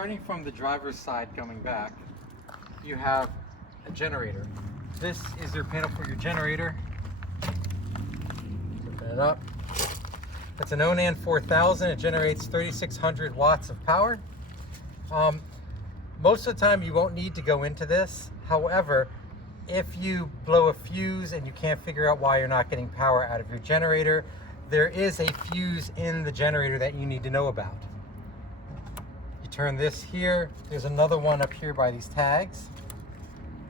starting from the driver's side coming back, you have a generator. This is your panel for your generator. Open it up. It's an Onan 4000. It generates 3600 watts of power. Most of the time you won't need to go into this. However, if you blow a fuse and you can't figure out why you're not getting power out of your generator, there is a fuse in the generator that you need to know about. You turn this here, there's another one up here by these tags,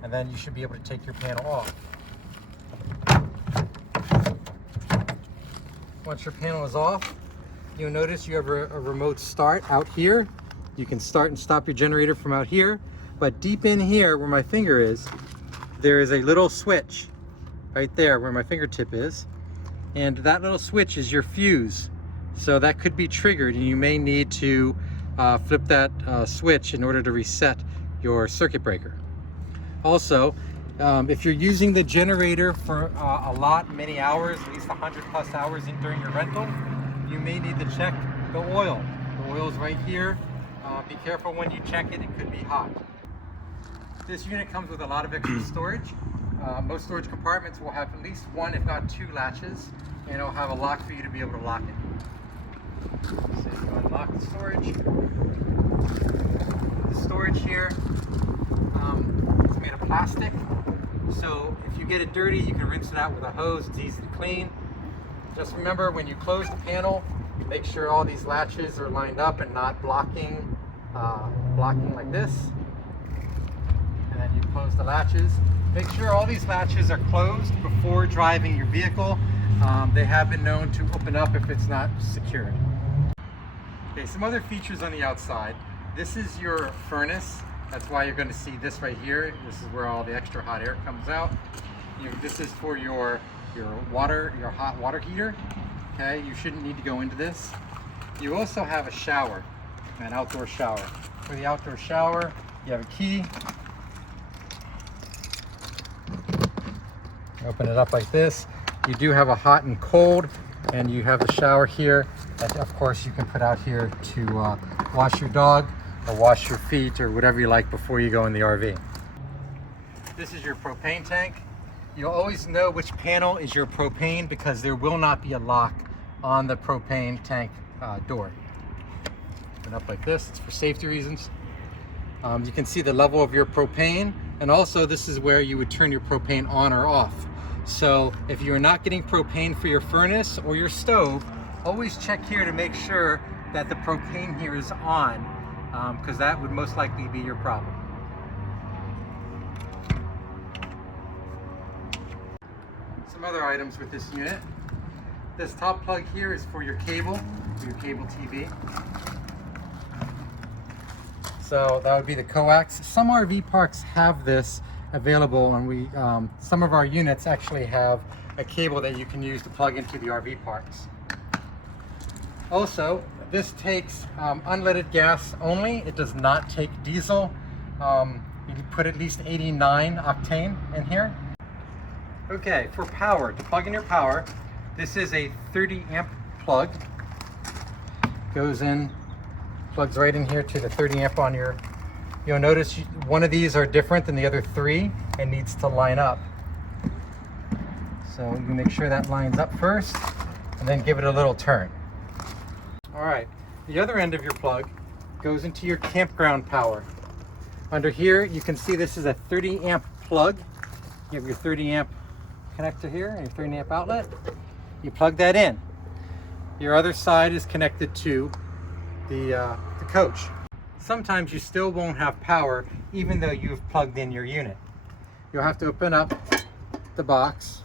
and then you should be able to take your panel off. Once your panel is off, you'll notice you have a remote start out here. You can start and stop your generator from out here, but deep in here where my finger is, there is a little switch right there where my fingertip is, and that little switch is your fuse. So that could be triggered and you may need to flip that switch in order to reset your circuit breaker. Also, if you're using the generator for many hours, at least 100+ hours during your rental, you may need to check the oil. The oil is right here. Be careful when you check it, it could be hot. This unit comes with a lot of extra storage. Most storage compartments will have at least one, if not two latches, and it'll have a lock for you to be able to lock it. So you unlock the storage. The storage here is made of plastic, so if you get it dirty, you can rinse it out with a hose. It's easy to clean. Just remember, when you close the panel, make sure all these latches are lined up and not blocking like this. And then you close the latches. Make sure all these latches are closed before driving your vehicle. They have been known to open up if it's not secured. Okay, some other features on the outside. This is your furnace. That's why you're going to see this right here. This is where all the extra hot air comes out. This is for your hot water heater. Okay, you shouldn't need to go into this. You also have a shower, an outdoor shower. For the outdoor shower, you have a key. Open it up like this. You do have a hot and cold, and you have the shower here that of course you can put out here to wash your dog or wash your feet or whatever you like before you go in the RV. This is your propane tank. You'll always know which panel is your propane because there will not be a lock on the propane tank door. Open up like this. It's for safety reasons. You can see the level of your propane, and also this is where you would turn your propane on or off. So if you are not getting propane for your furnace or your stove, always check here to make sure that the propane here is on, because that would most likely be your problem. Some other items with this unit. This top plug here is for your cable TV. So that would be the coax. Some RV parks have this available, and some of our units actually have a cable that you can use to plug into the RV parks. Also, this takes unleaded gas only. It does not take diesel. You can put at least 89 octane in here. Okay, for power, to plug in your power, this is a 30 amp plug. Goes in, plugs right in here to the 30 amp on your, you'll notice one of these are different than the other three and needs to line up. So you make sure that lines up first and then give it a little turn. All right, the other end of your plug goes into your campground power. Under here, you can see this is a 30 amp plug. You have your 30 amp connector here and your 30 amp outlet. You plug that in. Your other side is connected to the coach. Sometimes you still won't have power even though you've plugged in your unit. You'll have to open up the box,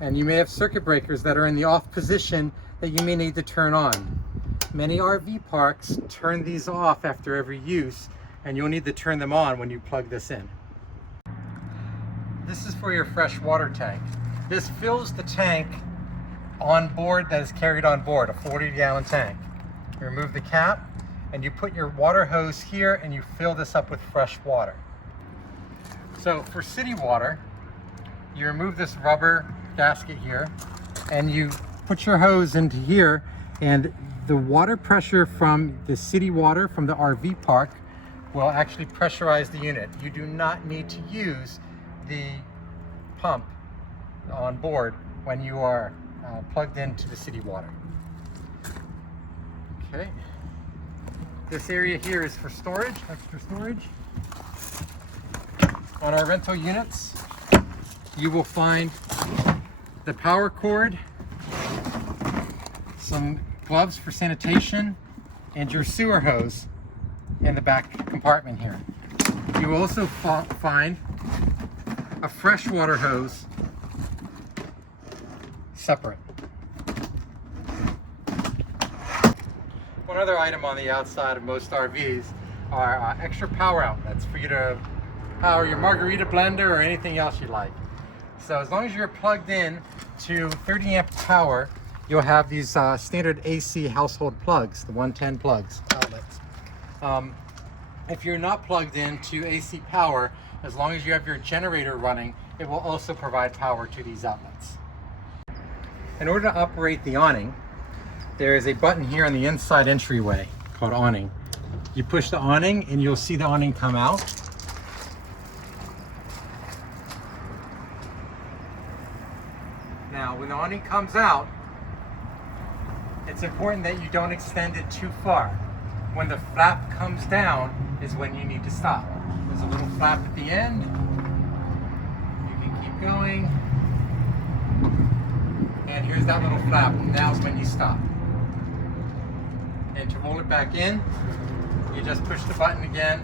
and you may have circuit breakers that are in the off position that you may need to turn on. Many RV parks turn these off after every use, and you'll need to turn them on when you plug this in. This is for your fresh water tank. This fills the tank on board that is carried on board, a 40-gallon tank. You remove the cap and you put your water hose here and you fill this up with fresh water. So for city water, you remove this rubber gasket here and you put your hose into here, and the water pressure from the city water from the RV park will actually pressurize the unit. You do not need to use the pump on board when you are plugged into the city water. Okay. This area here is for storage, extra storage. On our rental units, you will find the power cord, some gloves for sanitation, and your sewer hose in the back compartment here. You will also find a freshwater hose separate. One other item on the outside of most RVs are extra power outlets for you to power your margarita blender or anything else you like. So as long as you're plugged in to 30 amp power, you'll have these standard AC household plugs, the 110 plugs, outlets. If you're not plugged into AC power, as long as you have your generator running, it will also provide power to these outlets. In order to operate the awning, there is a button here on the inside entryway called awning. You push the awning and you'll see the awning come out. Now, when the awning comes out, it's important that you don't extend it too far. When the flap comes down is when you need to stop. There's a little flap at the end. You can keep going. And here's that little flap. Now's when you stop. And to roll it back in, you just push the button again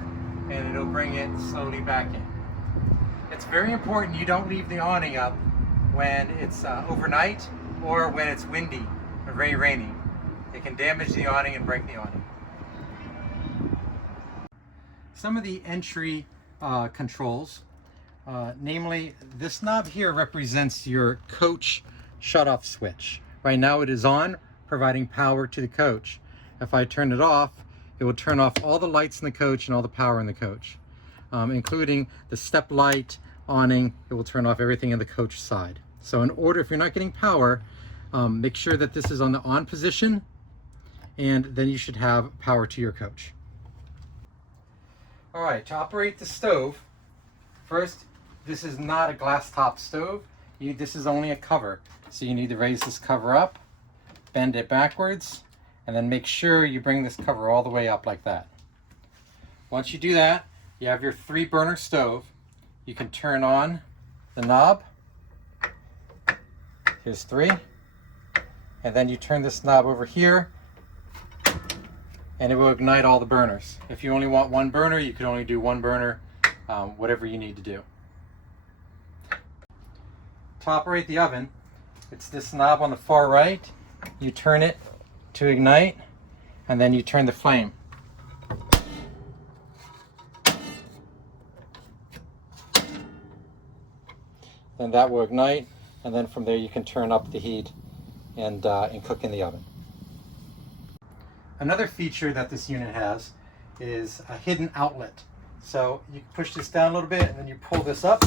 and it'll bring it slowly back in. It's very important you don't leave the awning up when it's overnight or when it's windy or very rainy. It can damage the awning and break the awning. Some of the entry controls, namely this knob here represents your coach shut-off switch. Right now it is on, providing power to the coach. If I turn it off, it will turn off all the lights in the coach and all the power in the coach, including the step light, awning. It will turn off everything in the coach side. So in order, if you're not getting power, make sure that this is on the on position, and then you should have power to your coach. All right, to operate the stove, first, this is not a glass top stove. This is only a cover. So you need to raise this cover up, bend it backwards, and then make sure you bring this cover all the way up like that. Once you do that, you have your 3-burner stove. You can turn on the knob. Here's 3. And then you turn this knob over here, and it will ignite all the burners. If you only want 1 burner, you can only do 1 burner, whatever you need to do. To operate the oven, it's this knob on the far right. You turn it to ignite, and then you turn the flame. Then that will ignite, and then from there you can turn up the heat and cook in the oven. Another feature that this unit has is a hidden outlet. So you push this down a little bit and then you pull this up,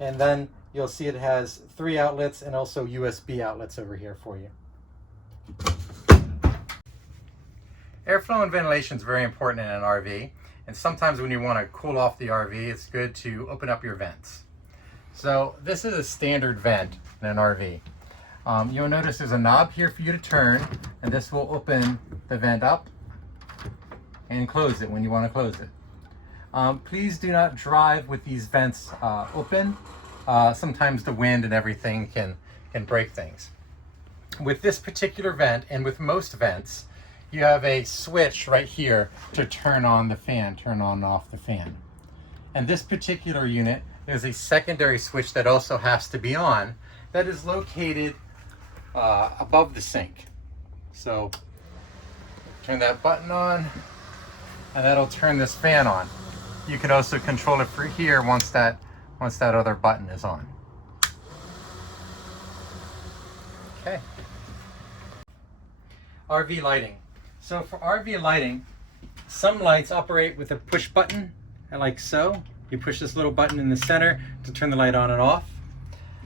and then you'll see it has 3 outlets and also USB outlets over here for you. Airflow and ventilation is very important in an RV, and sometimes when you want to cool off the RV, it's good to open up your vents. So this is a standard vent in an RV. You'll notice there's a knob here for you to turn, and this will open the vent up and close it when you want to close it. Please do not drive with these vents open. Sometimes the wind and everything can break things. With this particular vent, and with most vents, you have a switch right here to turn on the fan, turn on and off the fan. And this particular unit, there's a secondary switch that also has to be on that is located above the sink. So turn that button on, and that'll turn this fan on. You can also control it for here once that other button is on. Okay. RV lighting. So for RV lighting, some lights operate with a push button, like so. You push this little button in the center to turn the light on and off.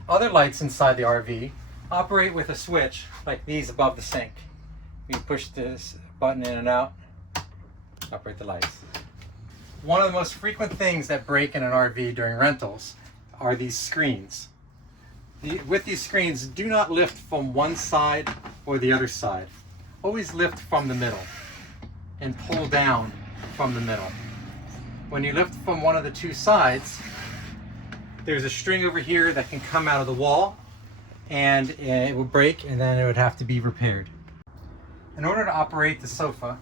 Other lights inside the RV operate with a switch like these above the sink. You push this button in and out, operate the lights. One of the most frequent things that break in an RV during rentals are these screens. With these screens, do not lift from one side or the other side. Always lift from the middle and pull down from the middle. When you lift from one of the two sides, there's a string over here that can come out of the wall and it will break, and then it would have to be repaired. In order to operate the sofa,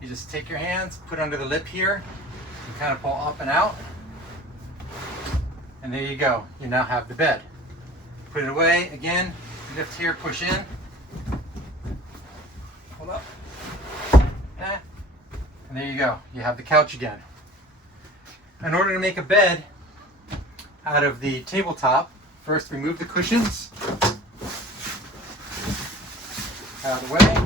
you just take your hands, put under the lip here, and kind of pull up and out. And there you go. You now have the bed. Put it away. Again, lift here, push in. Hold up. And there you go. You have the couch again. In order to make a bed out of the tabletop, first remove the cushions out of the way.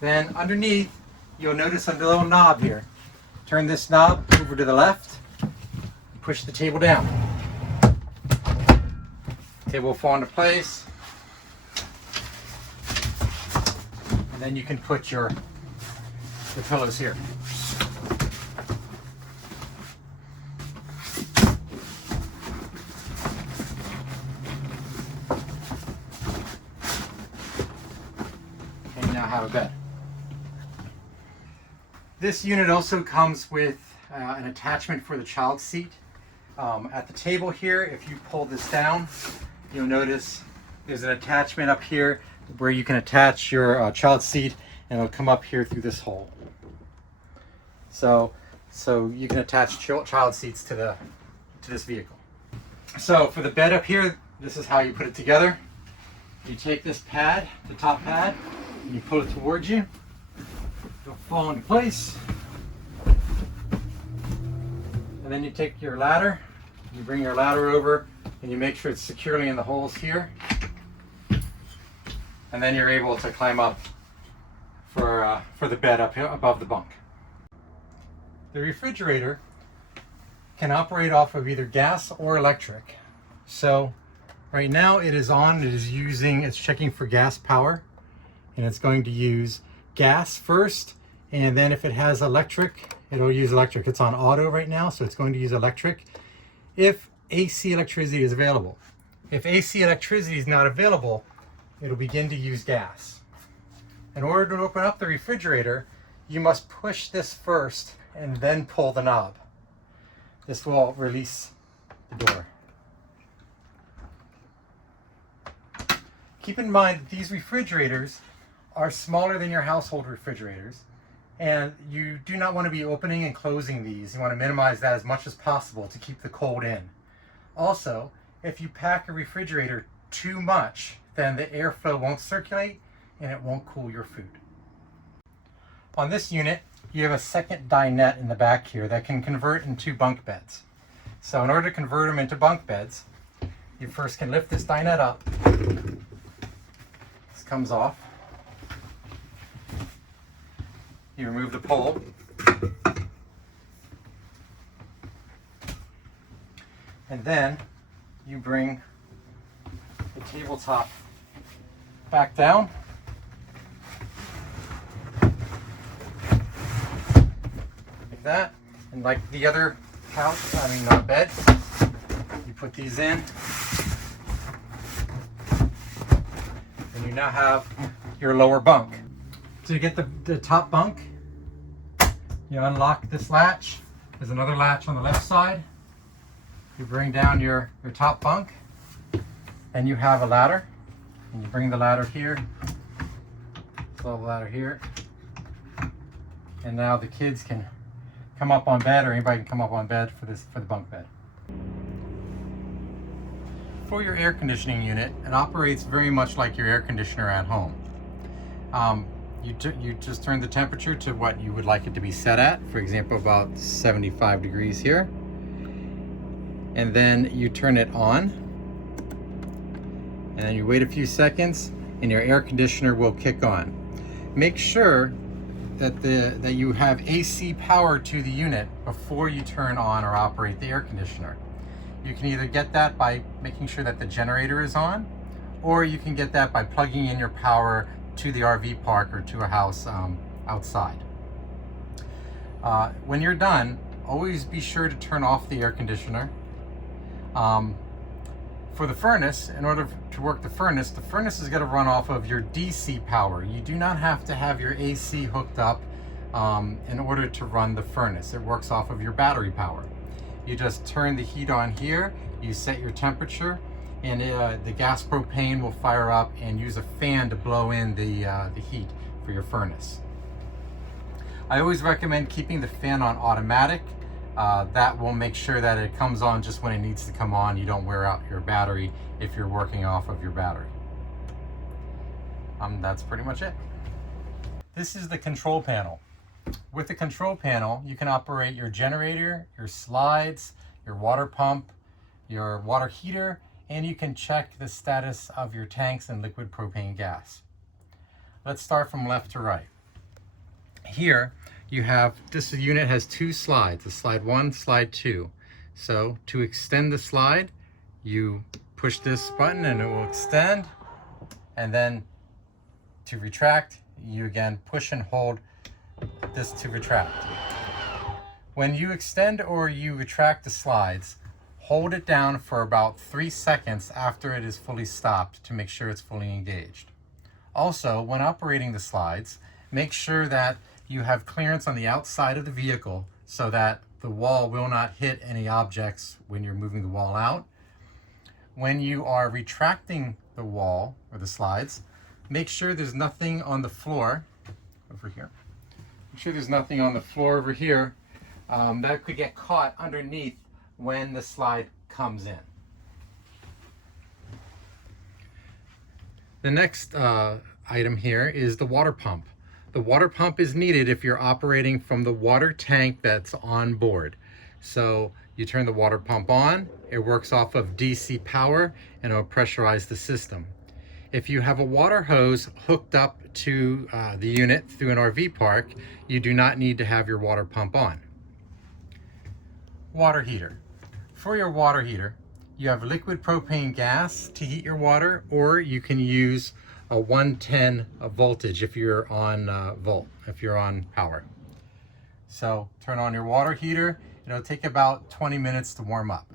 Then underneath, you'll notice a little knob here. Turn this knob over to the left, push the table down. Table will fall into place. And then you can put your pillows here. And you now have a bed. This unit also comes with an attachment for the child seat. At the table here, if you pull this down, you'll notice there's an attachment up here where you can attach your child seat, and it'll come up here through this hole. So you can attach child seats to this vehicle. So for the bed up here, this is how you put it together. You take this pad, the top pad, and you pull it towards you. It'll fall into place. And then you take your ladder, you bring your ladder over, and you make sure it's securely in the holes here. And then you're able to climb up for the bed up here above the bunk. The refrigerator can operate off of either gas or electric. So right now it is on, it's checking for gas power, and it's going to use gas first, and then if it has electric, it'll use electric. It's on auto right now, so it's going to use electric if AC electricity is available. If AC electricity is not available, it'll begin to use gas. In order to open up the refrigerator, you must push this first and then pull the knob. This will release the door. Keep in mind that these refrigerators are smaller than your household refrigerators, and you do not want to be opening and closing these. You want to minimize that as much as possible to keep the cold in. Also, if you pack a refrigerator too much, then the airflow won't circulate and it won't cool your food. On this unit, you have a second dinette in the back here that can convert into bunk beds. So in order to convert them into bunk beds, you first can lift this dinette up. This comes off. You remove the pole. And then you bring the tabletop back down. Like that. And like the other bed, you put these in. And you now have your lower bunk. To get the top bunk, you unlock this latch. There's another latch on the left side. You bring down your top bunk, and you have a ladder. And you bring the ladder here, throw the ladder here, and now the kids can come up on bed, or anybody can come up on bed for the bunk bed. For your air conditioning unit, it operates very much like your air conditioner at home. You just turn the temperature to what you would like it to be set at, for example about 75 degrees here, and then you turn it on, and then you wait a few seconds and your air conditioner will kick on. Make sure that you have AC power to the unit before you turn on or operate the air conditioner. You can either get that by making sure that the generator is on, or you can get that by plugging in your power to the RV park or to a house outside. When you're done, always be sure to turn off the air conditioner. For the furnace, in order to work the furnace is going to run off of your DC power. You do not have to have your AC hooked up in order to run the furnace. It works off of your battery power. You just turn the heat on here, you set your temperature, and the gas propane will fire up, and use a fan to blow in the heat for your furnace. I always recommend keeping the fan on automatic. That will make sure that it comes on just when it needs to come on. You don't wear out your battery if you're working off of your battery. That's pretty much it. This is the control panel. With the control panel, you can operate your generator, your slides, your water pump, your water heater, and you can check the status of your tanks and liquid propane gas. Let's start from left to right. Here you have, this unit has two slides, a slide 1, slide 2. So to extend the slide, you push this button and it will extend, and then to retract, you again push and hold this to retract. When you extend or you retract the slides, hold it down for about 3 seconds after it is fully stopped to make sure it's fully engaged. Also, when operating the slides, make sure that you have clearance on the outside of the vehicle so that the wall will not hit any objects when you're moving the wall out. When you are retracting the wall or the slides, make sure there's nothing on the floor over here. Make sure there's nothing on the floor over here that could get caught underneath when the slide comes in. The next item here is the water pump. The water pump is needed if you're operating from the water tank that's on board. So you turn the water pump on, it works off of DC power, and it'll pressurize the system. If you have a water hose hooked up to the unit through an RV park, you do not need to have your water pump on. Water heater. For your water heater, you have liquid propane gas to heat your water, or you can use a 110 voltage if you're on if you're on power. So turn on your water heater. It'll take about 20 minutes to warm up.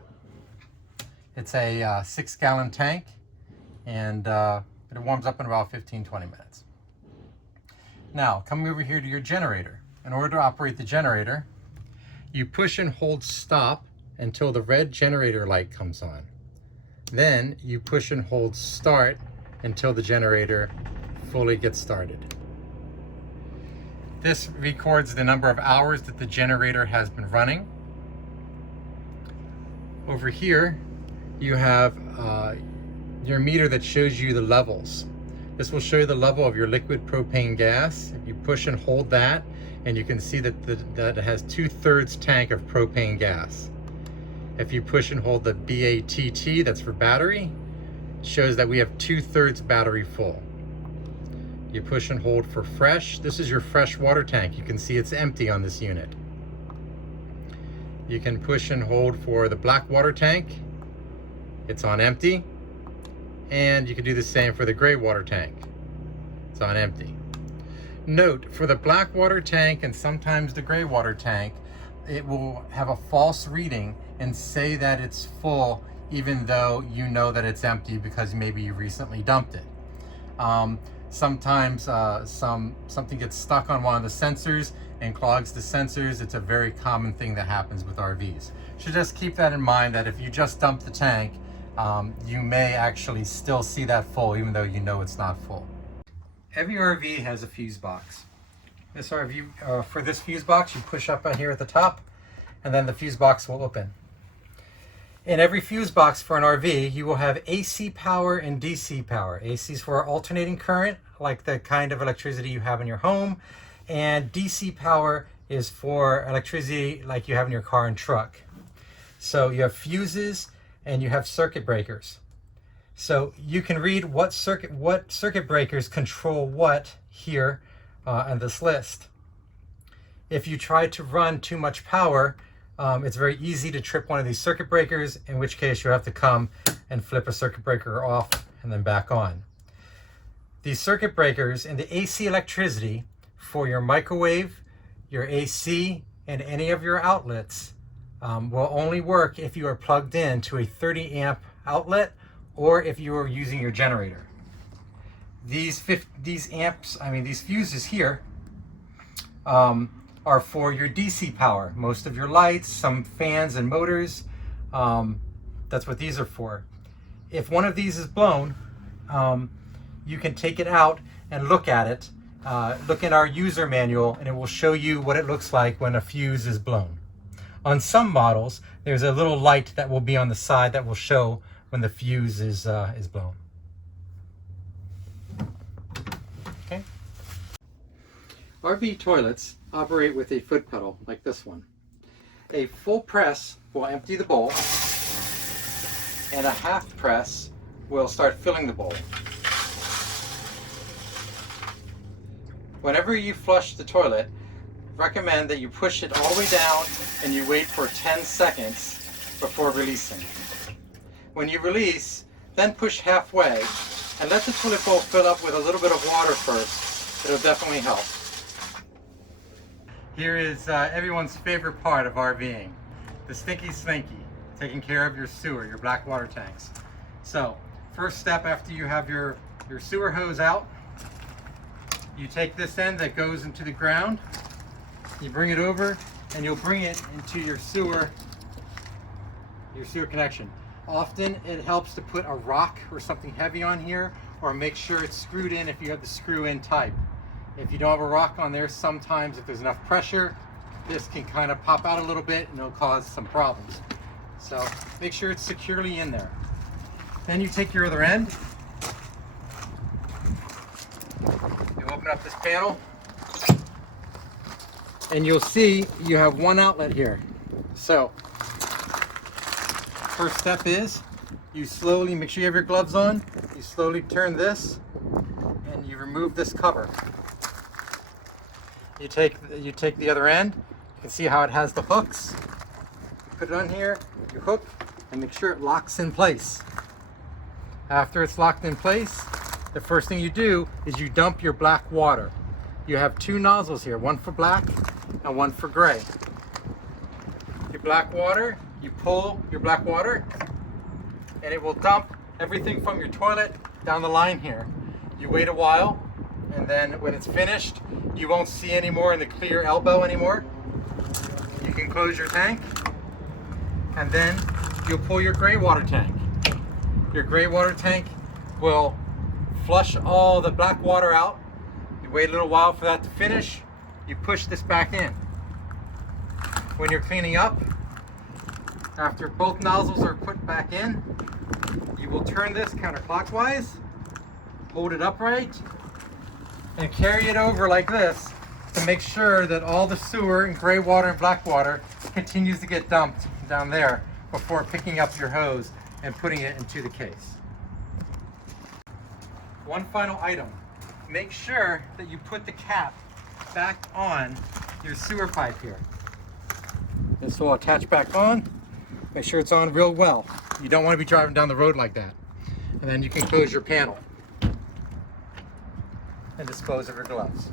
It's a 6-gallon tank, and it warms up in about 15-20 minutes. Now, coming over here to your generator. In order to operate the generator, you push and hold stop until the red generator light comes on. Then you push and hold start until the generator fully gets started. This records the number of hours that the generator has been running. Over here, you have your meter that shows you the levels. This will show you the level of your liquid propane gas. If you push and hold that, and you can see that that it has 2/3 tank of propane gas. If you push and hold the BATT, that's for battery, shows that we have 2/3 battery full. You push and hold for fresh. This is your fresh water tank. You can see it's empty on this unit. You can push and hold for the black water tank. It's on empty. And you can do the same for the gray water tank. It's on empty. Note, for the black water tank and sometimes the gray water tank, it will have a false reading and say that it's full even though you know that it's empty because maybe you recently dumped it. Sometimes something gets stuck on one of the sensors and clogs the sensors. It's a very common thing that happens with RVs. You should just keep that in mind, that if you just dump the tank, you may actually still see that full even though you know it's not full. Every RV has a fuse box. This RV, for this fuse box, you push up on here at the top, and then the fuse box will open. In every fuse box for an RV, you will have AC power and DC power. AC is for alternating current, like the kind of electricity you have in your home, and DC power is for electricity like you have in your car and truck. So you have fuses and you have circuit breakers. So you can read what circuit breakers control what here on this list. If you try to run too much power, it's very easy to trip one of these circuit breakers, in which case you have to come and flip a circuit breaker off and then back on. These circuit breakers and the AC electricity for your microwave, your AC, and any of your outlets will only work if you are plugged in to a 30 amp outlet or if you are using your generator. These fuses here are for your DC power. Most of your lights, some fans and motors, that's what these are for. If one of these is blown, you can take it out and look at it. Look in our user manual and it will show you what it looks like when a fuse is blown. On some models, there's a little light that will be on the side that will show when the fuse is blown. Okay. RV toilets operate with a foot pedal like this one. A full press will empty the bowl, and a half press will start filling the bowl. Whenever you flush the toilet, recommend that you push it all the way down and you wait for 10 seconds before releasing. When you release, then push halfway and let the toilet bowl fill up with a little bit of water first. It'll definitely help. Here is everyone's favorite part of RVing, the stinky slinky, taking care of your sewer, your black water tanks. So, first step after you have your sewer hose out, you take this end that goes into the ground, you bring it over, and you'll bring it into your sewer connection. Often it helps to put a rock or something heavy on here, or make sure it's screwed in if you have the screw-in type. If you don't have a rock on there, sometimes if there's enough pressure, this can kind of pop out a little bit and it'll cause some problems. So make sure it's securely in there. Then you take your other end, you open up this panel, and you'll see you have one outlet here. So first step is you slowly, make sure you have your gloves on, you slowly turn this and you remove this cover. You take the other end, you can see how it has the hooks. You put it on here, you hook, and make sure it locks in place. After it's locked in place, the first thing you do is you dump your black water. You have two nozzles here, one for black and one for gray. Your black water, you pull your black water and it will dump everything from your toilet down the line here. You wait a while, and then when it's finished, you won't see any more in the clear elbow anymore. You can close your tank, and then you'll pull your gray water tank. Your gray water tank will flush all the black water out. You wait a little while for that to finish. You push this back in. When you're cleaning up, after both nozzles are put back in, you will turn this counterclockwise, hold it upright, and carry it over like this to make sure that all the sewer and gray water and black water continues to get dumped down there before picking up your hose and putting it into the case. One final item. Make sure that you put the cap back on your sewer pipe here. This will attach back on. Make sure it's on real well. You don't want to be driving down the road like that. And then you can close your panel and dispose of your gloves.